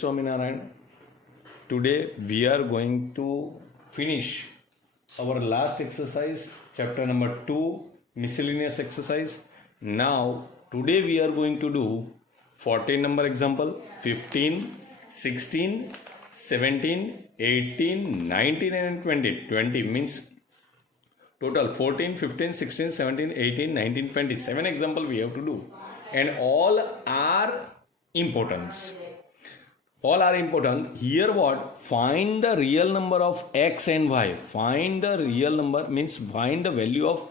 Swaminarayan. Today we are going to finish our last exercise, chapter number 2, miscellaneous exercise. Now, today we are going to do 14 number example, 15, 16, 17, 18, 19 and 20. 20 means total 14, 15, 16, 17, 18, 19, 20. 7 example we have to do. And all are importance. All are important. Here what? Find the real number of x and y. Find the real number means find the value of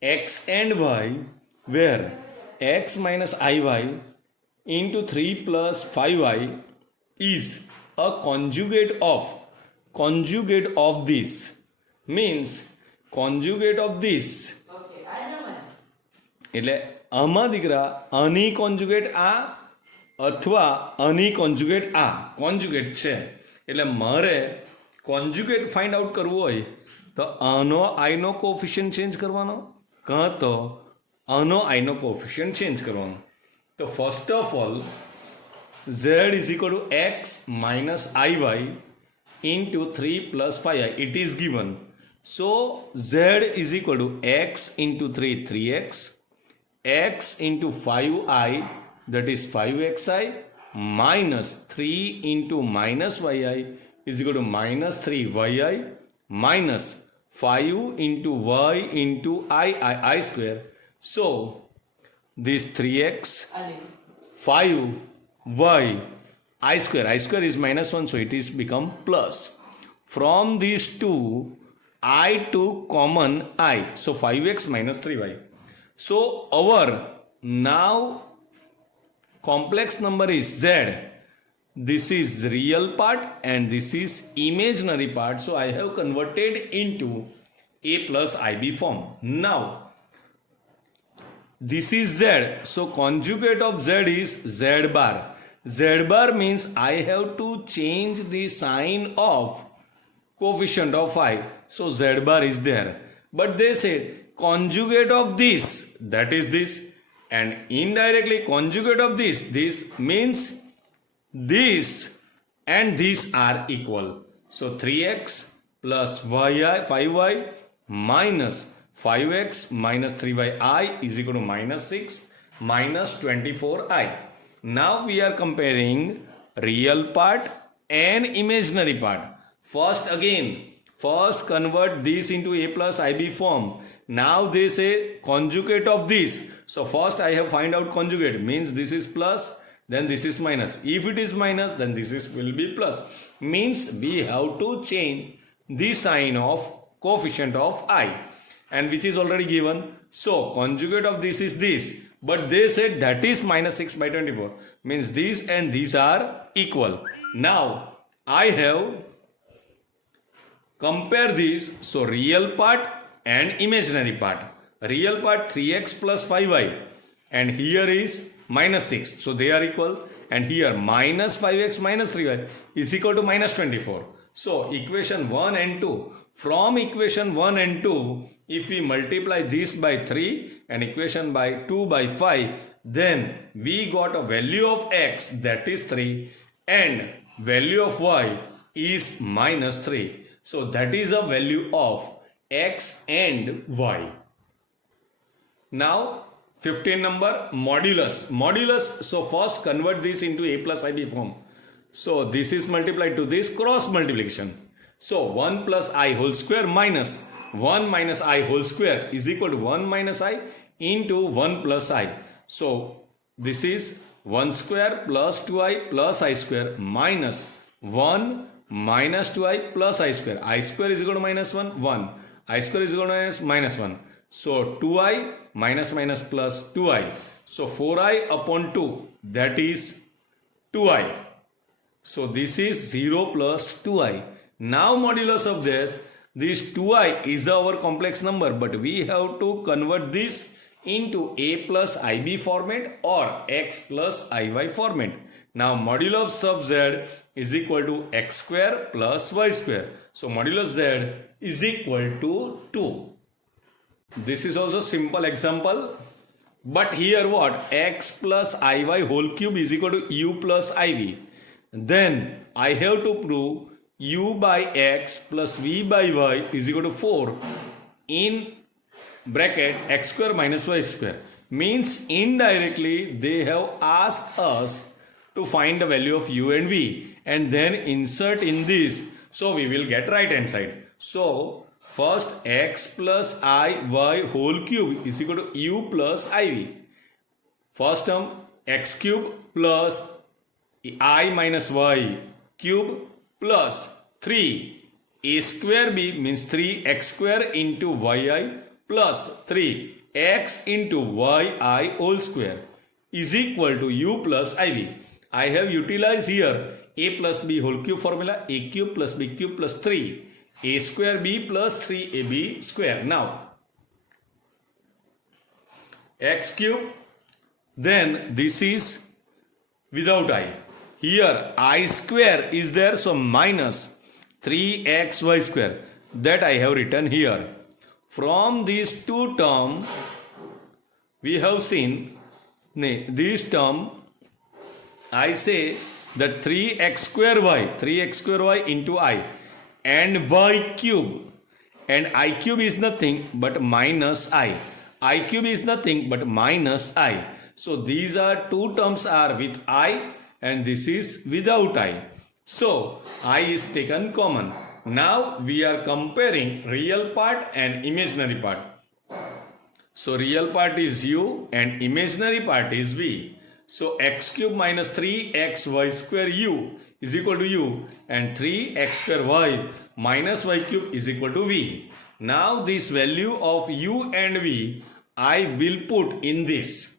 x and y where x minus iy into 3 plus 5y is a conjugate of this. Means conjugate of this. એટલે આમાં દીકરા આની conjugate આ અથવા આની conjugate આ conjugate છે એટલે મારે કોન્જુગેટ ફાઇન્ડ આઉટ કરવું હોય તો આનો આઈનો કોફિશિયન્ટ ચેન્જ કરવાનો કાં તો આનો આઈનો કોફિશિયન્ટ ચેન્જ કરવાનો. તો first of all z is equal to x minus iy into 3 plus 5i. It is given. So z is equal to x into 3, 3x, x into 5i, that is 5xi, minus 3 into minus yi is equal to minus 3yi, minus 5 into y into I square. So this 3x, 5y, I square is minus 1, so it is become plus. From these two, I took common I, so 5x minus 3y. So our now complex number is z. This is real part and this is imaginary part. So I have converted into a plus ib form. Now this is z. So conjugate of z is z bar. Z bar means I have to change the sign of coefficient of I. So z bar is there. But they said conjugate of this, that is this, and indirectly conjugate of this means this and this are equal. So 3x plus yi 5y minus 5x minus 3yi is equal to minus 6 minus 24i. Now we are comparing real part and imaginary part. First convert this into a plus ib form. Now they say conjugate of this. So first I have find out conjugate, means this is plus, then this is minus. If it is minus, then this is will be plus. Means we have to change the sign of coefficient of I, and which is already given. So conjugate of this is this, but they said that is minus 6 by 24. Means these and these are equal. Now I have compare this. So real part and imaginary part. Real part 3x plus 5y and here is minus 6. So they are equal, and here minus 5x minus 3y is equal to minus 24. So equation 1 and 2. From equation 1 and 2, if we multiply this by 3 and equation by 2 by 5, then we got a value of x, that is 3, and value of y is minus 3. So that is a value of x and y. Now 15 number, modulus. So first convert this into a plus ib form. So this is multiplied to this, cross multiplication. So 1 plus I whole square minus 1 minus I whole square is equal to 1 minus I into 1 plus I. So this is 1 square plus 2i plus I square minus 1 minus 2i plus I square. I square is equal to minus 1, 1. I square is equal to minus 1. So 2i minus minus plus 2i. So 4i upon 2, that is 2i. So this is 0 plus 2i. Now modulus of this 2i is our complex number, but we have to convert this into a plus ib format or x plus iy format. Now modulus of z is equal to x square plus y square. So modulus z is equal to 2. This is also simple example, but here what? X plus iy whole cube is equal to u plus iv. Then I have to prove u by x plus v by y is equal to 4 in bracket x square minus y square. Means indirectly they have asked us to find the value of u and v and then insert in this. So we will get right hand side. So first x plus I y whole cube is equal to u plus iv. First term x cube plus I minus y cube plus 3 a square b means 3x square into yi plus 3x into yi whole square is equal to u plus iv. I have utilized here a plus b whole cube formula, a cube plus b cube plus 3 a square b plus 3ab square. Now x cube, then this is without I. Here I square is there, so minus 3xy square, that I have written here. From these two terms we have seen this term, I say that 3x square y into I and y cube, and I cube is nothing but minus I cube is nothing but minus I. So these are two terms are with I and this is without I. So I is taken common. Now we are comparing real part and imaginary part. So real part is u and imaginary part is v. So x cube minus 3xy square u is equal to u and 3x square y minus y cube is equal to v. Now this value of u and v I will put in this.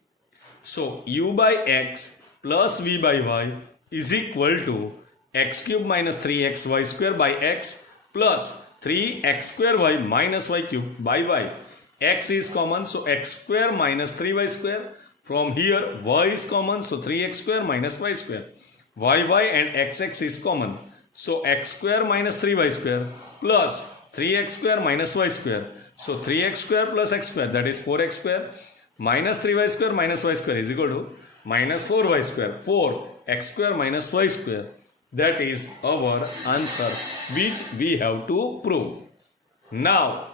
So u by x plus v by y is equal to x cube minus 3xy square by x plus 3x square y minus y cube by y. X is common, so x square minus 3y square. From here y is common, so 3x square minus y square. Y and xx is common, so x square minus 3y square plus 3x square minus y square. So 3x square plus x square, that is 4x square, minus 3y square minus y square is equal to minus 4y square. 4x square minus y square. That is our answer which we have to prove. Now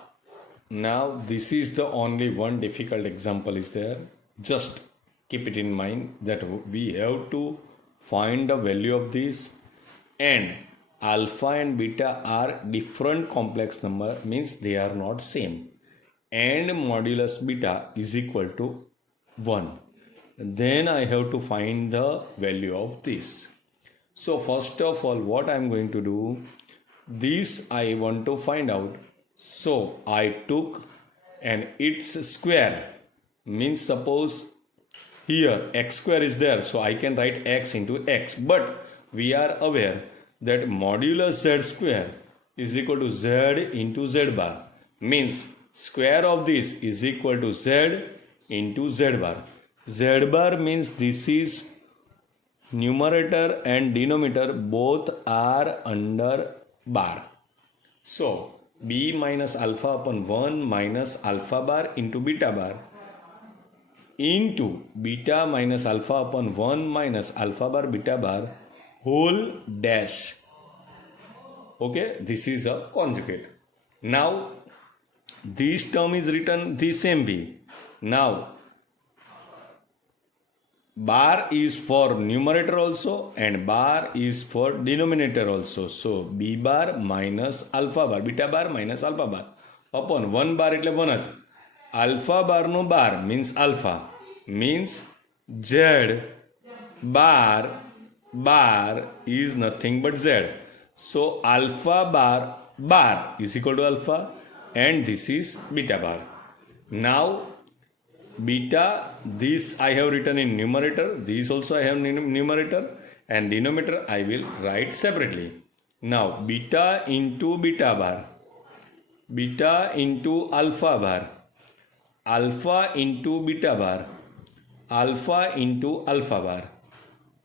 this is the only one difficult example is there. Just keep it in mind that we have to find the value of this, and alpha and beta are different complex number, means they are not same, and modulus beta is equal to 1. Then I have to find the value of this. So first of all, what I am going to do, this I want to find out. So I took and its square, means suppose here x square is there, so I can write x into x, but we are aware that modulus z square is equal to z into z bar, means square of this is equal to z into z bar. Z bar means this is numerator and denominator both are under bar. So b minus alpha upon 1 minus alpha bar into beta bar into beta minus alpha upon 1 minus alpha bar beta bar whole dash. Okay, this is a conjugate. Now this term is written the same way. Now bar is for numerator also and bar is for denominator also. So b bar minus alpha bar, beta bar minus alpha bar upon 1 bar એટલે 1 જ. Alpha bar no bar means alpha, means z bar is nothing but z. So alpha bar is equal to alpha and this is beta bar. Now beta, this I have written in numerator, this also I have numerator, and denominator I will write separately. Now beta into beta bar, beta into alpha bar, alpha into beta bar, alpha into alpha bar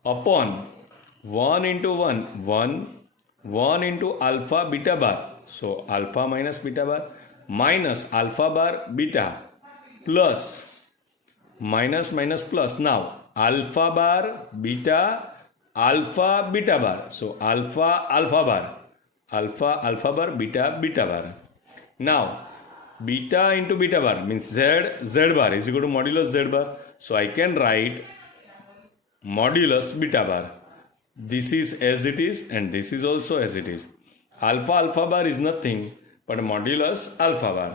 upon 1 into 1, 1 into alpha beta bar. So alpha minus beta bar minus alpha bar beta plus minus plus. Now alpha bar beta alpha beta bar. So alpha alpha bar, alpha alpha bar, beta beta bar. Now beta into beta bar means z bar is equal to modulus z bar. So I can write modulus beta bar. This is as it is and this is also as it is. Alpha alpha bar is nothing but modulus alpha bar.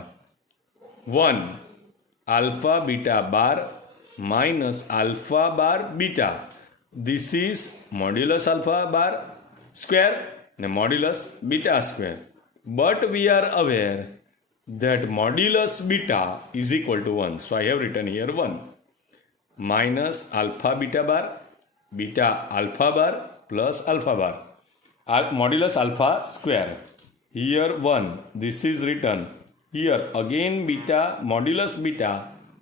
1 alpha beta bar minus alpha bar beta. This is modulus alpha bar square and modulus beta square. But we are aware that modulus beta is equal to 1. So I have written here 1 minus alpha beta bar, beta alpha bar plus alpha bar. Modulus alpha square. Here 1. This is written. Here again beta, modulus beta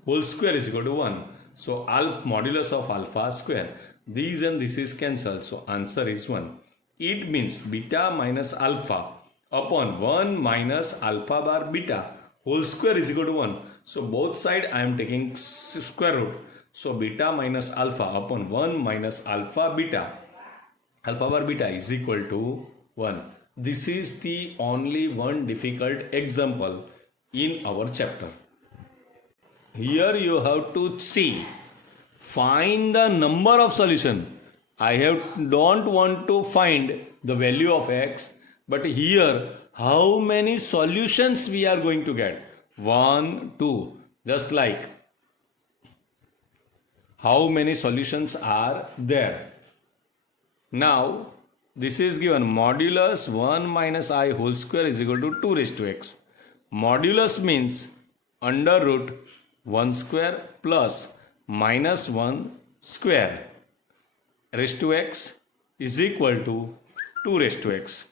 whole square is equal to 1. So modulus of alpha square. These and this is cancelled. So answer is 1. It means beta minus alpha upon 1 minus alpha bar beta whole square is equal to 1. So both side I am taking square root. So beta minus alpha upon 1 minus alpha bar beta is equal to 1. This is the only one difficult example in our chapter. Here you have to see, find the number of solution. I don't want to find the value of x, but here how many solutions we are going to get? 1, 2. Just like how many solutions are there. Now this is given modulus 1 minus I whole square is equal to 2 raised to x. Modulus means under root 1 square plus minus 1 square raised to x is equal to 2 raised to x.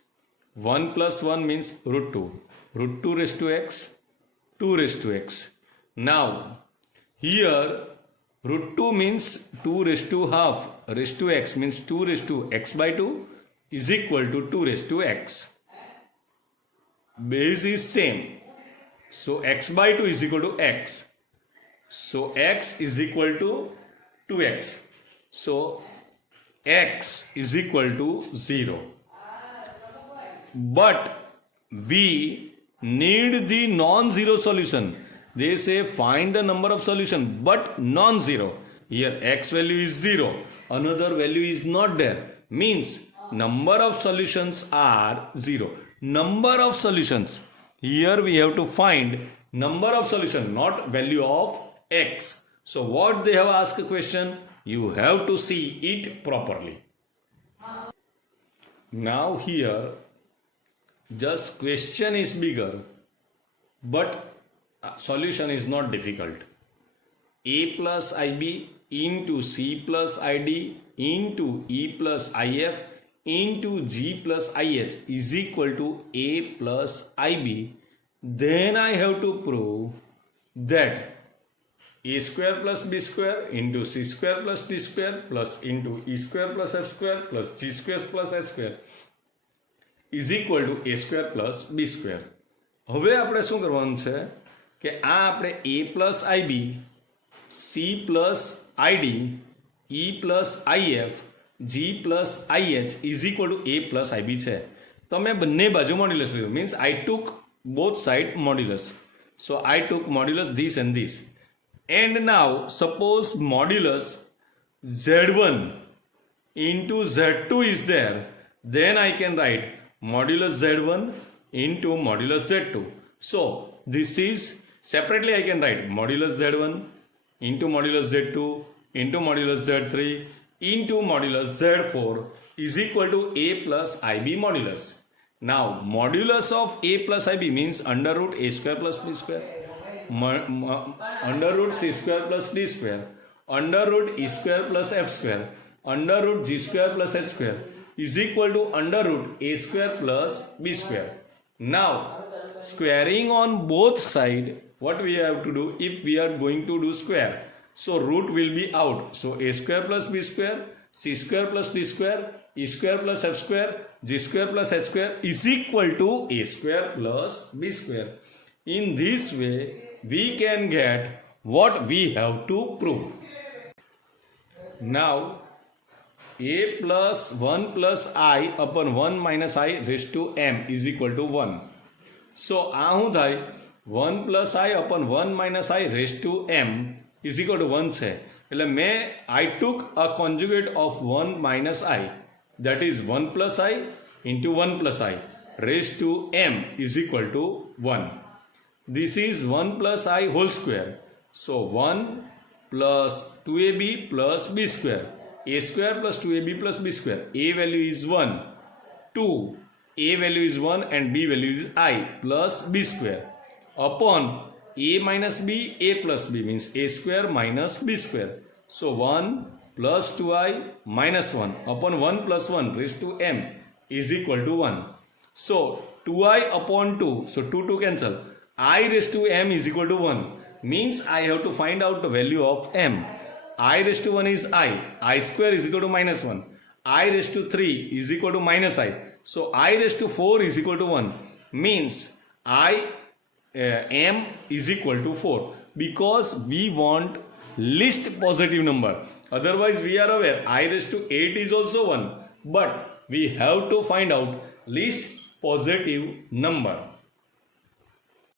1 plus 1 means root 2. Root 2 raised to x, 2 raised to x. Now here root 2 means 2 raised to half raised to x means 2 raised to x by 2 is equal to 2 raised to x. Base is same. So x by 2 is equal to x. So x is equal to 2x. So x is equal to 0. But we need the non-zero solution. They say find the number of solution but non-zero. Here x value is 0. Another value is not there. Means number of solutions are 0. Number of solutions. Here we have to find number of solution, not value of x. So what they have asked a question, you have to see it properly. Now here just question is bigger, but solution is not difficult. A plus IB into C plus ID into E plus IF into G plus IH is equal to A plus IB. Then I have to prove that A square plus B square into C square plus D square plus into E square plus F square plus G square plus H square is equal to A square plus B square. હવે આપણે શું કરવાનું છે કે આ આપણે A plus IB, C plus ID, E plus IF, G plus IH is equal to A plus IB છે. તો મેં બંને બાજુ મોડ્યુલસ લીધું. Means I took both side modulus. So I took modulus this and this. And now suppose modulus Z1 into Z2 is there. Then I can write modulus Z1 into modulus Z2. So this is separately I can write modulus Z1 into modulus Z2 into modulus Z3 into modulus Z4 is equal to A plus IB modulus. Now modulus of A plus IB means under root A square plus B square, under root C square plus D square, under root E square plus F square, under root G square plus H square is equal to under root A square plus B square. Now squaring on both sides, what we have to do if we are going to do square? So root will be out. So A square plus B square, C square plus D square, E square plus F square, G square plus H square is equal to A square plus B square. In this way we can get what we have to prove. Now a plus 1 plus I upon 1 minus I raised to m is equal to 1. So આ શું થાય 1 plus I upon 1 minus I raised to m is equal to 1 છે એટલે I took a conjugate of 1 minus I, that is 1 plus I into 1 plus I raised to m is equal to 1. This is 1 plus I whole square. So 1 plus 2ab plus b square. A square plus 2ab plus b square. A value is 1. 2. A value is 1 and b value is I plus b square. Upon a minus b, a plus b means a square minus b square. So 1 plus 2i minus 1 upon 1 plus 1 raised to m is equal to 1. So 2i upon 2, so 2 cancel. I raised to m is equal to 1 means I have to find out the value of m. I raised to 1 is I square is equal to minus 1. I raised to 3 is equal to minus I. So I raised to 4 is equal to 1 means m is equal to 4 because we want least positive number. Otherwise we are aware I raised to 8 is also 1, but we have to find out least positive number.